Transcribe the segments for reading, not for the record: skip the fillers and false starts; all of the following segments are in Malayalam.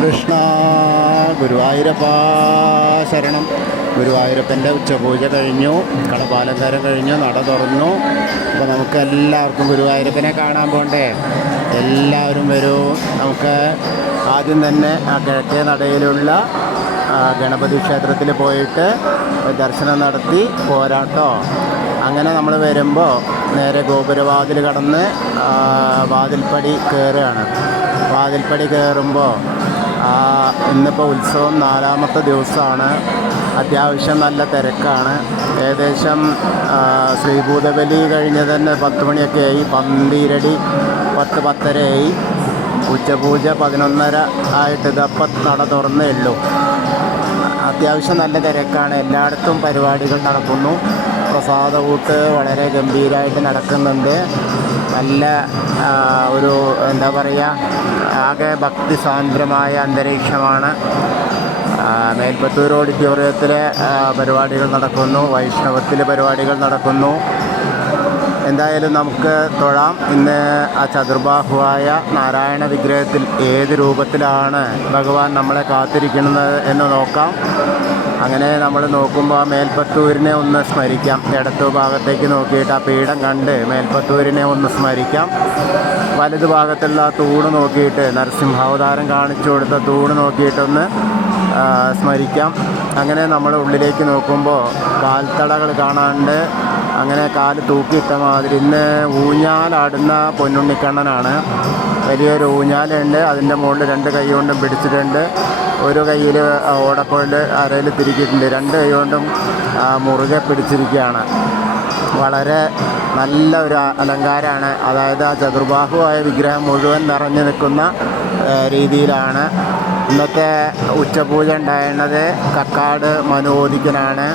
കൃഷ്ണ ഗുരുവായൂരപ്പ ശരണം. ഗുരുവായൂരപ്പൻ്റെ ഉച്ചപൂജ കഴിഞ്ഞു, കളപാലങ്കാരം കഴിഞ്ഞു, നട തുറന്നു. അപ്പോൾ നമുക്ക് എല്ലാവർക്കും ഗുരുവായൂരപ്പനെ കാണാൻ പോകണ്ടേ? എല്ലാവരും വരൂ. നമുക്ക് ആദ്യം തന്നെ ആ കിഴക്കേ നടയിലുള്ള ഗണപതി ക്ഷേത്രത്തിൽ പോയിട്ട് ദർശനം നടത്തി പോരാട്ടോ. അങ്ങനെ നമ്മൾ വരുമ്പോൾ നേരെ ഗോപുരവാതിൽ കടന്ന് വാതിൽപ്പടി കയറുകയാണ്. വാതിൽപ്പടി കയറുമ്പോൾ ഇന്നിപ്പോൾ ഉത്സവം 4ാമത്തെ ദിവസമാണ്. അത്യാവശ്യം നല്ല തിരക്കാണ്. ഏകദേശം ശ്രീഭൂതബലി കഴിഞ്ഞ് തന്നെ 10 മണിയൊക്കെ ആയി. പന്തീരടി 10-10:30 ആയി. ഉച്ചപൂജ 11:30 ആയിട്ട് ഇതപ്പം നട തുറന്നേ ഉള്ളൂ. അത്യാവശ്യം നല്ല തിരക്കാണ്. എല്ലായിടത്തും പരിപാടികൾ നടക്കുന്നു. പ്രസാദകൂട്ട് വളരെ ഗംഭീരമായിട്ട് നടക്കുന്നുണ്ട്. നല്ല ഒരു എന്താ പറയുക, ആകെ ഭക്തിസാന്ദ്രമായ അന്തരീക്ഷമാണ്. മേൽപ്പത്തൂർ ഓഡിറ്റോറിയത്തിലെ പരിപാടികൾ നടക്കുന്നു, വൈഷ്ണവത്തിലെ പരിപാടികൾ നടക്കുന്നു. എന്തായാലും നമുക്ക് തൊഴാം. ഇന്ന് ആ ചതുർബാഹുവായ നാരായണ വിഗ്രഹത്തിൽ ഏത് രൂപത്തിലാണ് ഭഗവാൻ നമ്മളെ കാത്തിരിക്കുന്നത് എന്ന് നോക്കാം. അങ്ങനെ നമ്മൾ നോക്കുമ്പോൾ ആ മേൽപ്പത്തൂരിനെ ഒന്ന് സ്മരിക്കാം. ഇടത്തു ഭാഗത്തേക്ക് നോക്കിയിട്ട് ആ പീഠം കണ്ട് മേൽപ്പത്തൂരിനെ ഒന്ന് സ്മരിക്കാം. വലതു ഭാഗത്തുള്ള ആ തൂണ് നോക്കിയിട്ട്, നരസിംഹാവതാരം കാണിച്ചു കൊടുത്ത തൂണ് നോക്കിയിട്ടൊന്ന് സ്മരിക്കാം. അങ്ങനെ നമ്മൾ ഉള്ളിലേക്ക് നോക്കുമ്പോൾ കാൽത്തടകൾ കാണാണ്ട് അങ്ങനെ കാല് തൂക്കിയിട്ട മാതിരി ഇന്ന് ഊഞ്ഞാലാടുന്ന പൊന്നുണ്ണിക്കണ്ണനാണ്. വലിയൊരു ഊഞ്ഞാലുണ്ട്. അതിൻ്റെ മുകളിൽ 2 കൈ കൊണ്ടും പിടിച്ചിട്ടുണ്ട്. ഒരു കൈയിൽ ഓടക്കുഴൽ അരയിൽ തിരിക്കിയിട്ടുണ്ട്. 2 കൈ കൊണ്ടും മുറുകെ പിടിച്ചിരിക്കുകയാണ്. വളരെ നല്ല ഒരു അലങ്കാരമാണ്. അതായത് ആ ചതുർബാഹുവായ വിഗ്രഹം മുഴുവൻ നിറഞ്ഞു നിൽക്കുന്ന രീതിയിലാണ്. ഇന്നത്തെ ഉച്ചപൂജ ഉണ്ടായിരുന്നത് കക്കാട് മനോദിക്കനാണ്.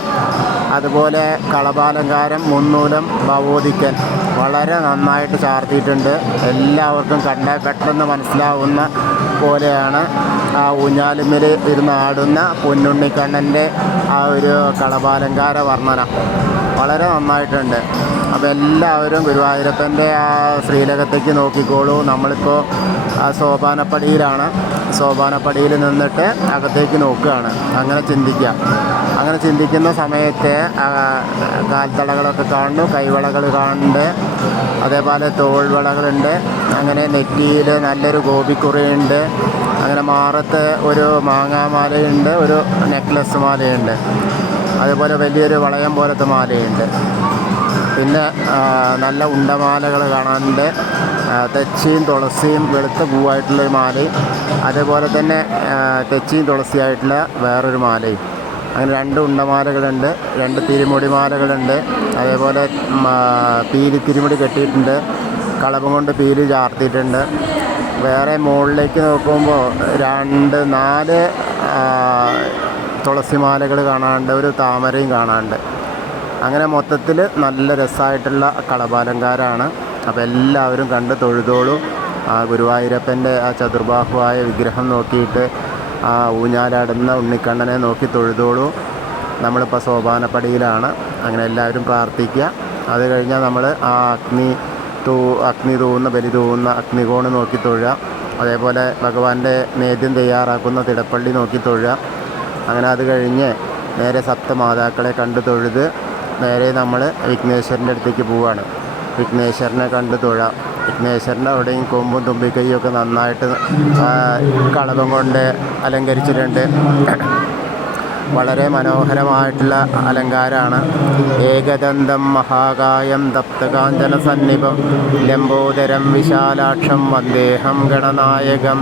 അതുപോലെ കളഭാലങ്കാരം മുന്നൂലം ഭവോദിക്കൻ വളരെ നന്നായിട്ട് ചാർത്തിയിട്ടുണ്ട്. എല്ലാവർക്കും കണ്ടാൽ പെട്ടെന്ന് മനസ്സിലാവുന്ന പോലെയാണ് ആ ഊഞ്ഞാലുമ്മേൽ ഇരുന്ന് ആടുന്ന പൊന്നുണ്ണിക്കണ്ണൻ്റെ ആ ഒരു കളഭാലങ്കാര വർണ്ണന വളരെ നന്നായിട്ടുണ്ട്. അപ്പോൾ എല്ലാവരും ഗുരുവായൂരപ്പൻ്റെ ആ ശ്രീലകത്തേക്ക് നോക്കിക്കോളൂ. നമ്മളിപ്പോൾ ആ സോപാനപ്പടിയിലാണ്. സോപാനപ്പടിയിൽ നിന്നിട്ട് അകത്തേക്ക് നോക്കുകയാണ്. അങ്ങനെ ചിന്തിക്കുക. അങ്ങനെ ചിന്തിക്കുന്ന സമയത്ത് കാൽത്തടകളൊക്കെ കാണുന്നു, കൈവളകൾ കാണുന്നുണ്ട്, അതേപോലെ തോൾവളകളുണ്ട്. അങ്ങനെ നെറ്റിയിൽ നല്ലൊരു ഗോപിക്കുറിയുണ്ട്. അങ്ങനെ മാറത്ത് ഒരു മാങ്ങാമാലയുണ്ട്, ഒരു നെക്ലസ് മാലയുണ്ട്, അതുപോലെ വലിയൊരു വളയം പോലത്തെ മാലയുണ്ട്. പിന്നെ നല്ല ഉണ്ടമാലകൾ കാണാനുണ്ട്. തെച്ചിയും തുളസിയും വെളുത്ത പൂവായിട്ടുള്ളൊരു മാലയും, അതേപോലെ തന്നെ തെച്ചിയും തുളസിയായിട്ടുള്ള വേറൊരു മാലയും. അങ്ങനെ 2 ഉണ്ടമാലകളുണ്ട്, 2 തിരുമുടി മാലകളുണ്ട്. അതേപോലെ പീലി തിരുമുടി കെട്ടിയിട്ടുണ്ട്, കളഭം കൊണ്ട് പീലി ചാർത്തിയിട്ടുണ്ട്. വേറെ മുകളിലേക്ക് നോക്കുമ്പോൾ 4 തുളസിമാലകൾ കാണാനുണ്ട്, ഒരു താമരയും കാണാനുണ്ട്. അങ്ങനെ മൊത്തത്തിൽ നല്ല രസമായിട്ടുള്ള കളഭാലങ്കാരമാണ്. അപ്പോൾ എല്ലാവരും കണ്ട് തൊഴുതോളൂ. ആ ഗുരുവായൂരപ്പൻ്റെ ആ ചതുർബാഹുവായ വിഗ്രഹം നോക്കിയിട്ട് ആ ഊഞ്ഞാലാടുന്ന ഉണ്ണിക്കണ്ണനെ നോക്കി തൊഴുതോളൂ. നമ്മളിപ്പോൾ സോപാനപ്പടിയിലാണ്. അങ്ങനെ എല്ലാവരും പ്രാർത്ഥിക്കുക. അത് കഴിഞ്ഞാൽ നമ്മൾ ആ അഗ്നി തൂവുന്ന ബലി തൂവുന്ന അഗ്നികോണ് നോക്കി തൊഴുക. അതേപോലെ ഭഗവാന്റെ നേദ്യം തയ്യാറാക്കുന്ന തിടപ്പള്ളി നോക്കി തൊഴുക. അങ്ങനെ അത് കഴിഞ്ഞ് നേരെ സപ്തമാതാക്കളെ കണ്ടു തൊഴുത് നേരെ നമ്മൾ വിഘ്നേശ്വരൻ്റെ അടുത്തേക്ക് പോവുകയാണ്. വിഘ്നേശ്വരനെ കണ്ടു തൊഴാം. വിഘ്നേശ്വരൻ്റെ അവിടെയും കൊമ്പും തുമ്പിക്കൈയും ഒക്കെ നന്നായിട്ട് കളഭം കൊണ്ട് അലങ്കരിച്ചിട്ടുണ്ട്. വളരെ മനോഹരമായിട്ടുള്ള അലങ്കാരമാണ്. ഏകദന്തം മഹാകായം തപ്തകാഞ്ചന സന്നിഭം ലംബോദരം വിശാലാക്ഷം വന്ദേഹം ഗണനായകം.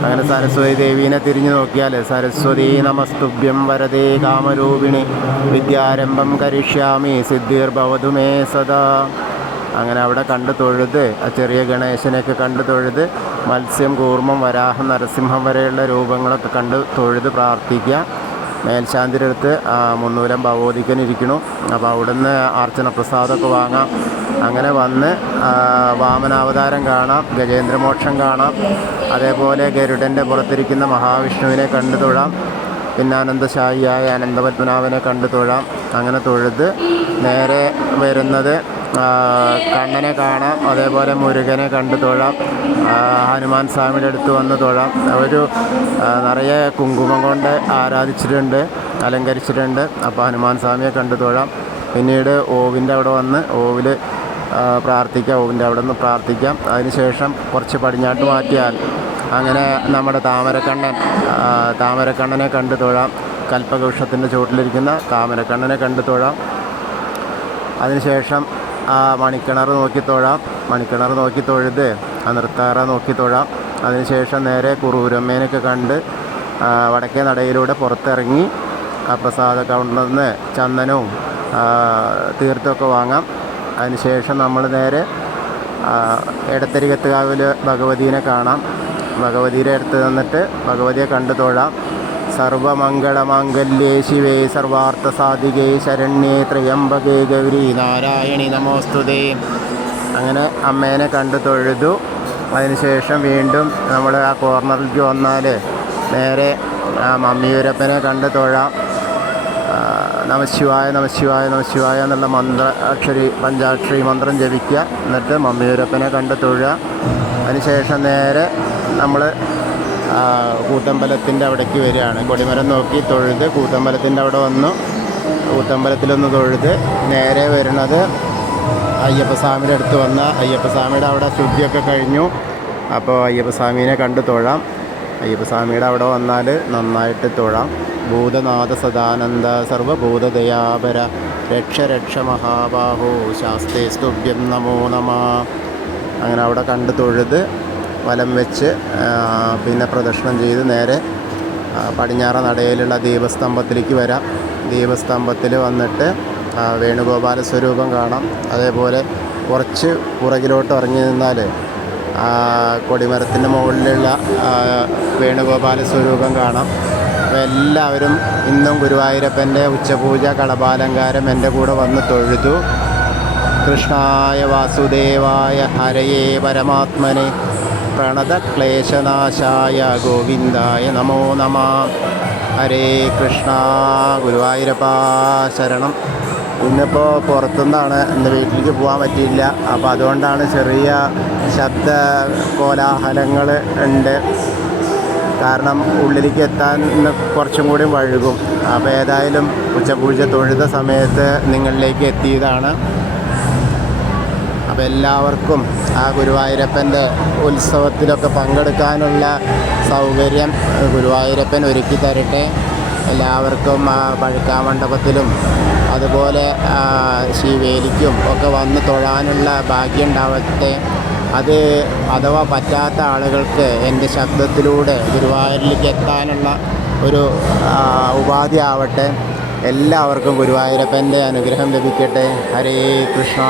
അങ്ങനെ സരസ്വതി ദേവീനെ തിരിഞ്ഞു നോക്കിയാൽ സരസ്വതി നമസ്തുഭ്യം വരദേ കാമരൂപിണി വിദ്യാരംഭം കരിഷ്യാമി സിദ്ധിർഭവതു മേ സദാ. അങ്ങനെ അവിടെ കണ്ടു തൊഴുത് ആ ചെറിയ ഗണേശനെയൊക്കെ കണ്ടു തൊഴുത് മത്സ്യം, കൂർമ്മം, വരാഹം, നരസിംഹം വരെയുള്ള രൂപങ്ങളൊക്കെ കണ്ട് തൊഴുത് പ്രാർത്ഥിക്കുക. മേൽശാന്തിയുടെ അടുത്ത് മുന്നൂലം ഭഗവതിക്കനിരിക്കണു. അപ്പോൾ അവിടുന്ന് അർച്ചന പ്രസാദമൊക്കെ വാങ്ങാം. അങ്ങനെ വന്ന് വാമനാവതാരം കാണാം, ഗജേന്ദ്രമോക്ഷം കാണാം, അതേപോലെ ഗരുഡൻ്റെ പുറത്തിരിക്കുന്ന മഹാവിഷ്ണുവിനെ കണ്ടു തൊഴാം. പിന്നെ അനന്തശായിയായ അനന്തപത്മനാഭനെ കണ്ടു തൊഴാം. അങ്ങനെ തൊഴുത് നേരെ വരുന്നത് കണ്ണനെ കാണാം, അതേപോലെ മുരുകനെ കണ്ടു തൊഴാം, ഹനുമാൻ സ്വാമിയുടെ അടുത്ത് വന്ന് തൊഴാം. ഒരു നിറയെ കുങ്കുമം കൊണ്ട് ആരാധിച്ചിട്ടുണ്ട്, അലങ്കരിച്ചിട്ടുണ്ട്. അപ്പോൾ ഹനുമാൻ സ്വാമിയെ കണ്ടു തൊഴാം. പിന്നീട് ഓവിൻ്റെ അവിടെ വന്ന് ഓവിൽ പ്രാർത്ഥിക്കാം, ഓവിൻ്റെ അവിടെ നിന്ന് പ്രാർത്ഥിക്കാം. അതിനുശേഷം കുറച്ച് പടിഞ്ഞാട്ട് മാറ്റിയാൽ അങ്ങനെ നമ്മുടെ താമരക്കണ്ണനെ കണ്ടു തൊഴാം. കൽപ്പവൃക്ഷത്തിൻ്റെ ചുവട്ടിലിരിക്കുന്ന താമരക്കണ്ണനെ കണ്ടു തൊഴാം. അതിനുശേഷം ആ മണിക്കിണർ നോക്കി തൊഴാം. മണിക്കിണർ നോക്കി തൊഴുത് ആ നൃത്താറ നോക്കി തൊഴാം. അതിനുശേഷം നേരെ കുറൂരമ്മേനൊക്കെ കണ്ട് വടക്കേ നടയിലൂടെ പുറത്തിറങ്ങി ആ പ്രസാദ കൗണ്ടറിൽ നിന്ന് ചന്ദനവും തീർത്ഥമൊക്കെ വാങ്ങാം. അതിനുശേഷം നമ്മൾ നേരെ എടത്തരികത്തുകാവിൽ ഭഗവതീനെ കാണാം. ഭഗവതിയുടെ അടുത്ത് നിന്നിട്ട് ഭഗവതിയെ കണ്ടു തൊഴാം. സർവമംഗളമാംഗല്യേ ശിവേ സർവാർത്ഥസാധികേ ശരണ്യേ ത്രയംബകേ ഗൗരി നാരായണി നമോസ്തുതേ. അങ്ങനെ അമ്മേനെ കണ്ടു തൊഴുതു. അതിനുശേഷം വീണ്ടും നമ്മൾ ആ കോർണറിലേക്ക് വന്നാൽ നേരെ മമ്മിയൂരപ്പനെ കണ്ടു തൊഴാം. നമശിവായ നമശിവായ നമശിവായ എന്നുള്ള പഞ്ചാക്ഷരി മന്ത്രം ജപിക്കുക. എന്നിട്ട് മമ്മിയൂരപ്പനെ കണ്ട് തൊഴുക. അതിനുശേഷം നേരെ നമ്മൾ കൂത്തമ്പലത്തിൻ്റെ അവിടേക്ക് വരികയാണ്. കൊടിമരം നോക്കി തൊഴുത് കൂത്തമ്പലത്തിൻ്റെ അവിടെ വന്നു. കൂത്തമ്പലത്തിലൊന്ന് തൊഴുത് നേരെ വരുന്നത് അയ്യപ്പസ്വാമിയുടെ അടുത്ത് വന്ന അയ്യപ്പസ്വാമിയുടെ അവിടെ ശുദ്ധിയൊക്കെ കഴിഞ്ഞു. അപ്പോൾ അയ്യപ്പസ്വാമീനെ കണ്ട് തൊഴാം. അയ്യപ്പസ്വാമിയുടെ അവിടെ വന്നാൽ നന്നായിട്ട് തൊഴാം. ഭൂതനാഥ സദാനന്ദ സർവഭൂതദയാപര രക്ഷ രക്ഷ മഹാബാഹോ ശാസ്തേ സ്തുഭ്യം നമോ നമ. അങ്ങനെ അവിടെ കണ്ട് തൊഴുത് വലം വെച്ച് പിന്നെ പ്രദക്ഷിണം ചെയ്ത് നേരെ പടിഞ്ഞാറ നടയിലുള്ള ദീപസ്തംഭത്തിലേക്ക് വരാം. ദീപസ്തംഭത്തിൽ വന്നിട്ട് വേണുഗോപാല സ്വരൂപം കാണാം. അതേപോലെ കുറച്ച് പുറകിലോട്ട് ഇറങ്ങി നിന്നാൽ കൊടിമരത്തിൻ്റെ മുകളിലുള്ള വേണുഗോപാല സ്വരൂപം കാണാം. അപ്പോൾ എല്ലാവരും ഇന്നും ഗുരുവായൂരപ്പൻ്റെ ഉച്ചപൂജ കളഭാലങ്കാരം എൻ്റെ കൂടെ വന്ന് തൊഴുതു. കൃഷ്ണായ വാസുദേവായ ഹരയേ പരമാത്മനെ പ്രണതക്ലേശനാശായ ഗോവിന്ദായ നമോ നമ. ഹരേ കൃഷ്ണ. ഗുരുവായൂരപ്പ ശരണം. ഇന്നിപ്പോൾ പുറത്തുനിന്നാണ്, ഇന്ന് വീട്ടിലേക്ക് പോകാൻ പറ്റിയില്ല. അപ്പോൾ അതുകൊണ്ടാണ് ചെറിയ ശബ്ദ കോലാഹലങ്ങൾ ഉണ്ട്. കാരണം ഉള്ളിലേക്ക് എത്താൻ കുറച്ചും കൂടി വഴുകും. അപ്പോൾ ഏതായാലും ഉച്ചപൂജ തൊഴുത സമയത്ത് നിങ്ങളിലേക്ക് എത്തിയതാണ്. അപ്പോൾ എല്ലാവർക്കും ആ ഗുരുവായൂരപ്പൻ്റെ ഉത്സവത്തിലൊക്കെ പങ്കെടുക്കാനുള്ള സൗകര്യം ഗുരുവായൂരപ്പൻ ഒരുക്കി തരട്ടെ. എല്ലാവർക്കും ആ പഴുക്കാമണ്ഡപത്തിലും അതുപോലെ ശിവേലിക്കും ഒക്കെ വന്ന് തൊഴാനുള്ള ഭാഗ്യം ഉണ്ടാവട്ടെ. അത് അഥവാ പറ്റാത്ത ആളുകൾക്ക് എൻ്റെ ശബ്ദത്തിലൂടെ ഗുരുവായൂരിലേക്ക് എത്താനുള്ള ഒരു ഉപാധി ആവട്ടെ. എല്ലാവർക്കും ഗുരുവായൂരപ്പൻ്റെ അനുഗ്രഹം ലഭിക്കട്ടെ. ഹരേ കൃഷ്ണ.